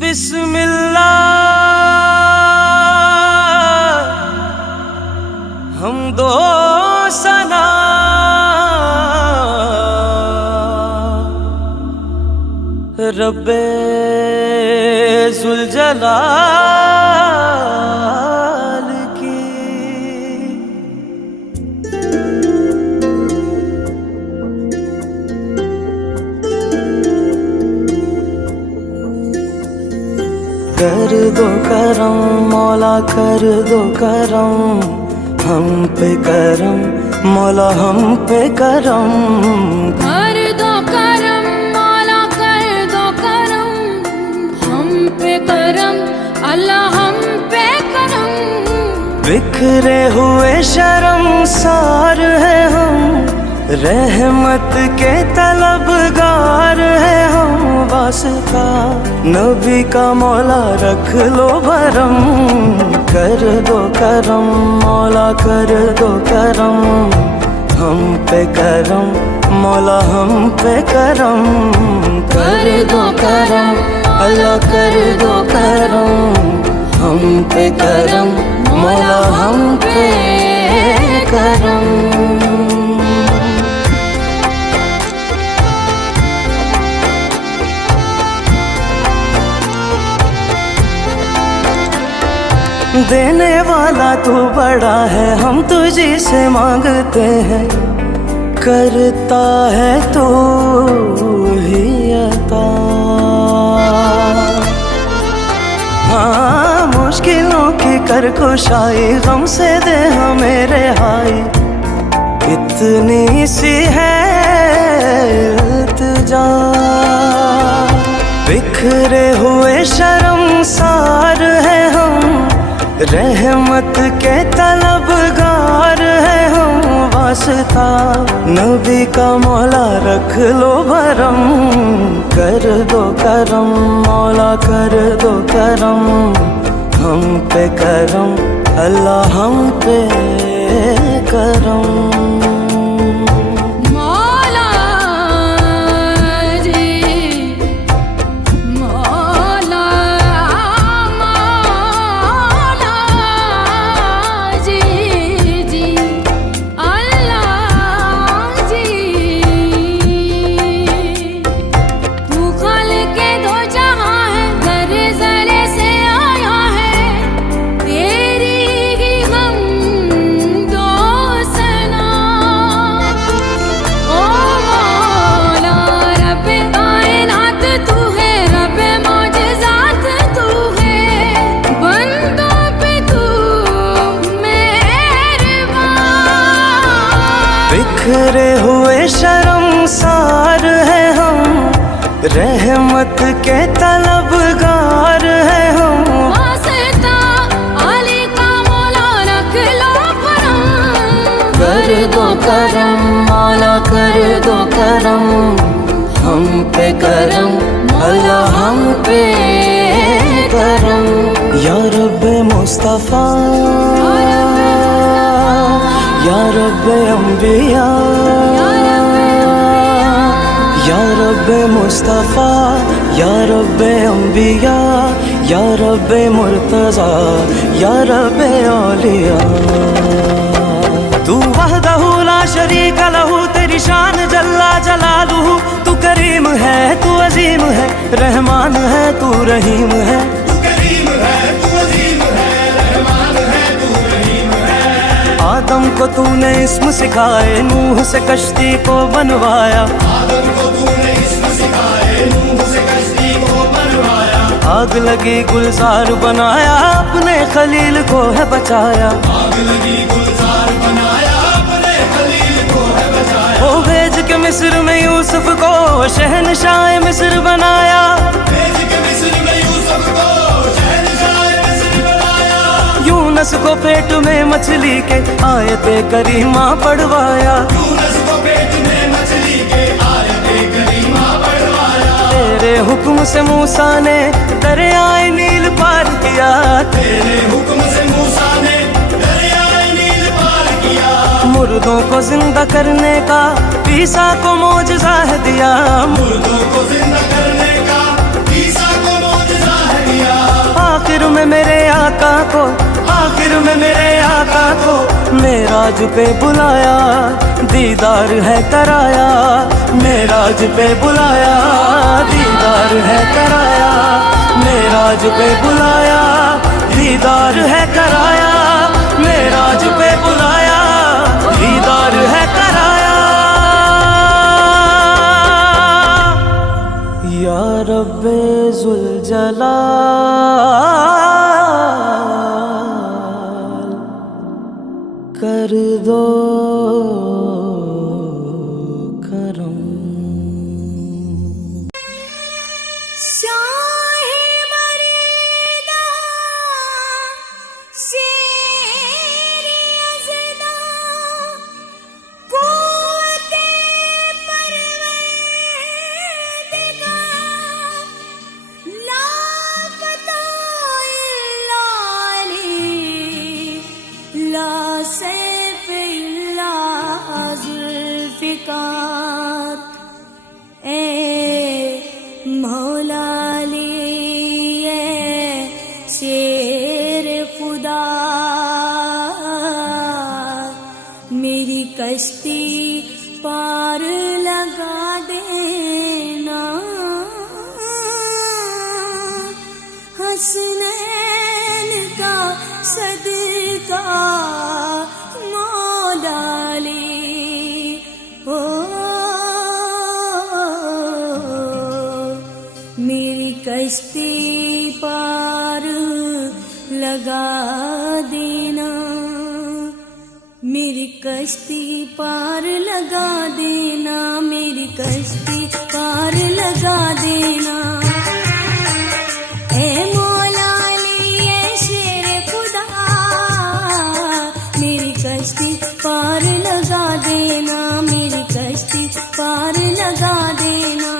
बिस्मिल्लाह हम दो सना रब्बे जुल जलाल की। कर दो करम मौला कर दो करम हम पे करम मौला हम पे करम। कर दो करम मौला कर दो करम हम पे करम अल्लाह हम पे करम। बिखरे हुए शर्मसार है हम रहमत के तलबगार है हम। वास्ता नबी का मौला रख लो भरम। कर दो करम मौला कर दो करम हम पे करम मौला हम पे करम। कर दो करम अल्लाह कर दो करम हम पे करम मौला हम पे करम। देने वाला तू बड़ा है हम तुझी से मांगते हैं। करता है तू ही अता। हाँ मुश्किलों की कर कुशाई गम से दे हमें रिहाई। इतनी सी है इल्तिजा बिखरे हुए शर्मसार है हम रहमत के तलबगार है हम। वास्ता नबी का मौला रख लो भरम। कर दो करम मौला कर दो करम हम पे करम अल्लाह हम पे करम। बिखरे हुए शर्मसार है हम रहमत के तलबगार है हम। वास्ता अली का मौला रख लो भरम। कर दो करम मौला कर दो करम हम पे करम अल्लाह हम पे करम। या रब्बे मुस्तफा या रब्बे अंबिया या रब्बे मुस्तफा या रब्बे अंबिया या रब्बे मुर्तजा या रब्बे औलिया। तू वहदहू ला शरीक लहू तेरी शान जल्ला जलालुहू। तू करीम है तू अजीम है रहमान है तू रहीम है। आदम को तूने इस्म सिखाए नूह से कश्ती को बनवाया। आग लगी गुलजार बनाया अपने खलील को है बचाया। वो भेज के मिस्र में यूसुफ को शहनशाह मिस्र बनाया। यूनस को पेट में मछली के आयते करीमा पढ़वाया। तेरे हुक्म से मूसा ने दरियाए नील पार किया। मुर्दों को जिंदा करने का ईसा को मौजज़ा है दिया। मेराज पे बुलाया, दीदार है कराया, मेराज पे बुलाया, दीदार है कराया, मेराज पे बुलाया, दीदार है कराया, मेराज पे बुलाया, दीदार है कराया। या रब्बे जुल जलाल कर दो करम। मेरी कश्ती पार लगा देना, हसनैन का सदका मौला ले। ओ मेरी कश्ती पार लगा देना, मेरी कश्ती पार लगा देना, मेरी कश्ती पार लगा देना। ए मौला अली ए शेर खुदा, मेरी कश्ती पार लगा देना, मेरी कश्ती पार लगा देना।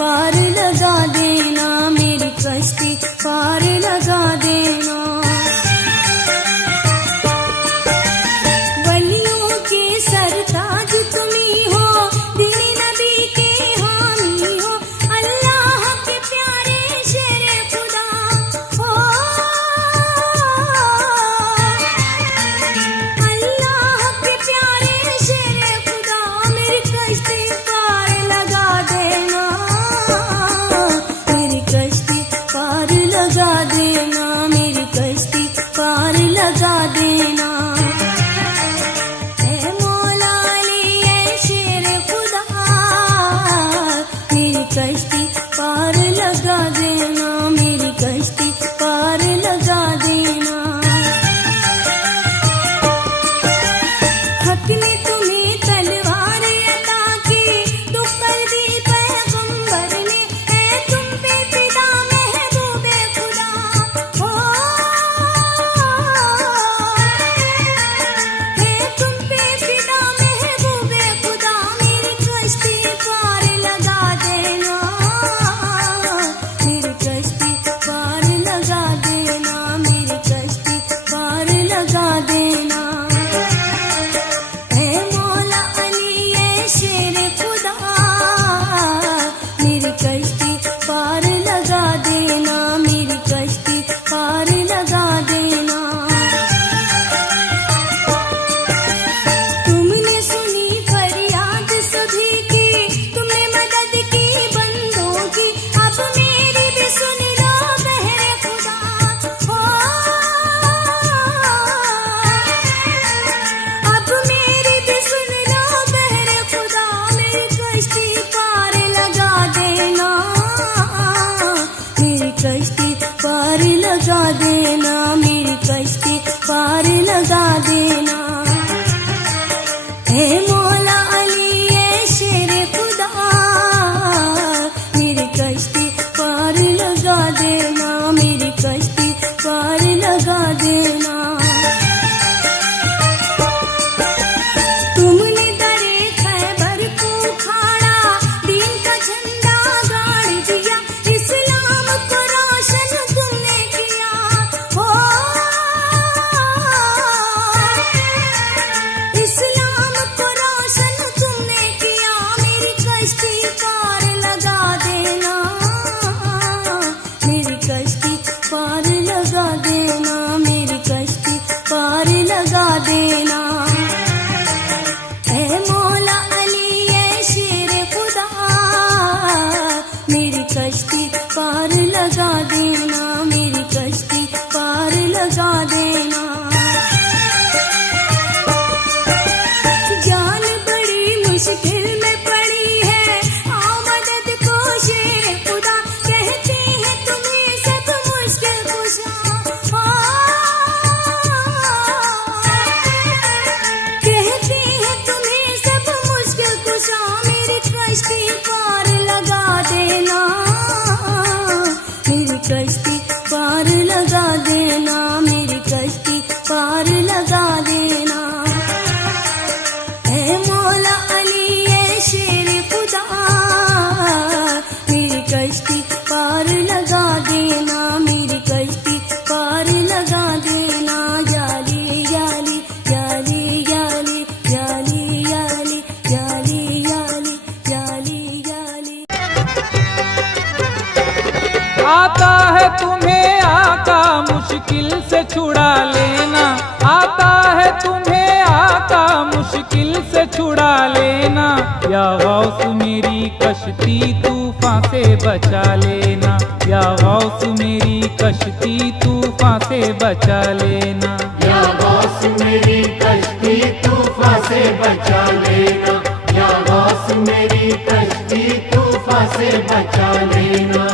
पार लगा देना, मेरी कश्ती पार लगा देना। वलियों के सरताज तुम्ही हो, दिल नबी के हामी हो, अल्लाह के प्यारे शेर खुदा हो। अल्लाह के प्यारे शेर खुदा, मेरी कश्ती पार लगा देना, मेरी कश्ती पार लगा देना, मेरी कश्ती पार लगा देना। ए मौला अली ए शेर खुदा, मेरी कश्ती पार लगा देना, मेरी कश्ती पार लगा देना। हक ने तुम्हें तलवार अता की, तो कर दी पैगंबर ने, है तुम पे फिदा महबूबे खुदा हो। देना। तुमने दरे खैबर को उखाड़ा, दीन का झंडा गाड़ दिया, इस्लाम को रोशन तुमने किया। हो इस्लाम को रोशन तुमने किया, मेरी कश्ती पार लगा देना, मेरी कश्ती पार लगा देना, मेरी कश्ती पार लगा देना। ऐ मौला अली ऐ शेर खुदा, मेरी कश्ती पार लगा देना, मेरी कश्ती पार लगा देना। जान बड़ी मुश्किल में पड़ी है, आओ मदद को शेर खुदा, कहते हैं तुम्हें सब मुश्किल कुशा। कहते हैं तुम्हें सब मुश्किल कुशा, मेरी कश्ती पार लगा देना, मेरी कश्ती पार लगा देना, मेरी कश्ती पार लगा देना। ऐ मौला अली ऐ शेर खुदा, मेरी कश्ती पार लगा देना, मेरी कश्ती पार लगा देना। याली याली याली याली याली याली याली याली याली याली। आता है तुम्हें आका मुश्किल से छुड़ा लेना, आता है तुम्हें आका मुश्किल से छुड़ा लेना। या गौस मेरी कश्ती तूफान से बचा लेना, या गौस मेरी कश्ती तूफान से बचा लेना। या गौस मेरी कश्ती तूफान से बचा लेना, या गौस मेरी कश्ती तूफान से बचा लेना।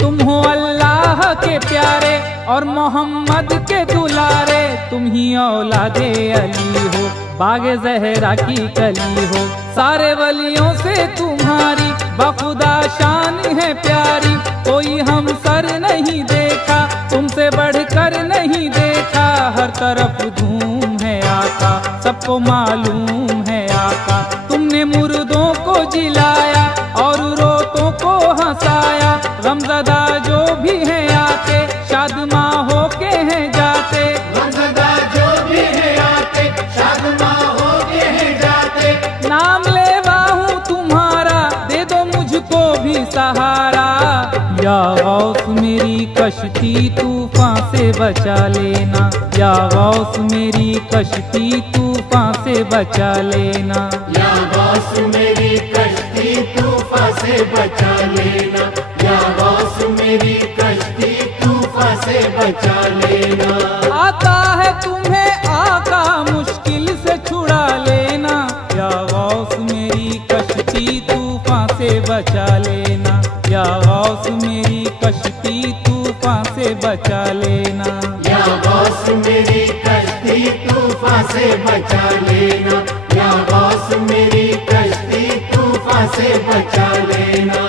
तुम हो अल्लाह के प्यारे और मोहम्मद के दुलारे, तुम ही औलादे अली हो, बागे जहरा की कली हो। सारे वलियों से तुम्हारी बखुदा शान है प्यारी, कोई हम सर नहीं देखा, तुमसे बढ़कर नहीं देखा। हर तरफ धूम है आका, सबको मालूम है आका। तुमने मुर्दों को जिलाया और रोतों को हंसाया, गमज़दा जो भी हैं आते, शादमा होके हैं जाते। गमज़दा जो भी हैं आते, शादमा होके हैं जाते। नाम लेवा हूँ तुम्हारा, दे दो मुझको भी सहारा। या गौस मेरी कश्ती तूफान से बचा लेना, या गौस मेरी कश्ती तूफान से बचा लेना। या गौस मेरी कश्ती तूफान से बचा लेना, या गौस मेरी कश्ती तूफान से बचा लेना। आता है तुम्हें आका मुश्किल से छुड़ा लेना, या गौस मेरी कश्ती तूफान से बचा लेना, या गौस मेरी कश्ती तूफान से बचा लेना। या गौस मेरी कश्ती तूफान से बचा लेना, या गौस मेरी कश्ती तूफान से बचा लेना।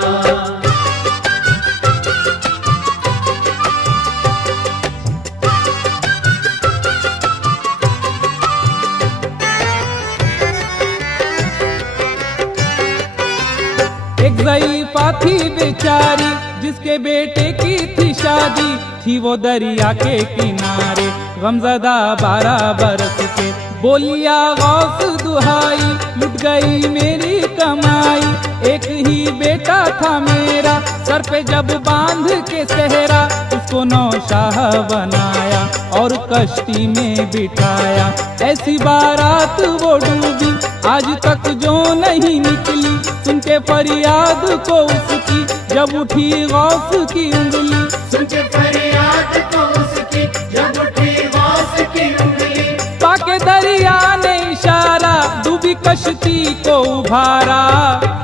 एक ज़ईफ़ा थी बेचारी, जिसके बेटे की थी शादी, थी वो दरिया के किनारे, गमज़दा 12 बरस के। बोलिया गौस दुहाई, लुट गई मेरी कमाई, एक ही बेटा था मेरा, सर पे जब बांध के सेहरा, उसको नौशाह बनाया और कश्ती में बिठाया। ऐसी बारात वो डूबी, आज तक जो नहीं निकली, सुन के फरियाद को उसकी, जब उठी गौस की उंगली। सुन के फरियाद को उसकी, जब उठी गौस की उंगली। पाके दरिया ने इशारा, डूबी कश्ती को उभारा।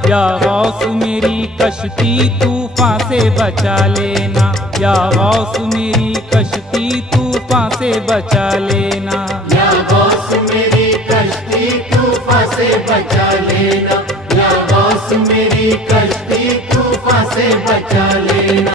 या गौस मेरी कश्ती तूफान से बचा लेना, या गौस मेरी कश्ती तूफान से बचा लेना। या गौस मेरी कश्ती तूफान से बचा लेना, या गौस मेरी कश्ती तूफान से बचा लेना।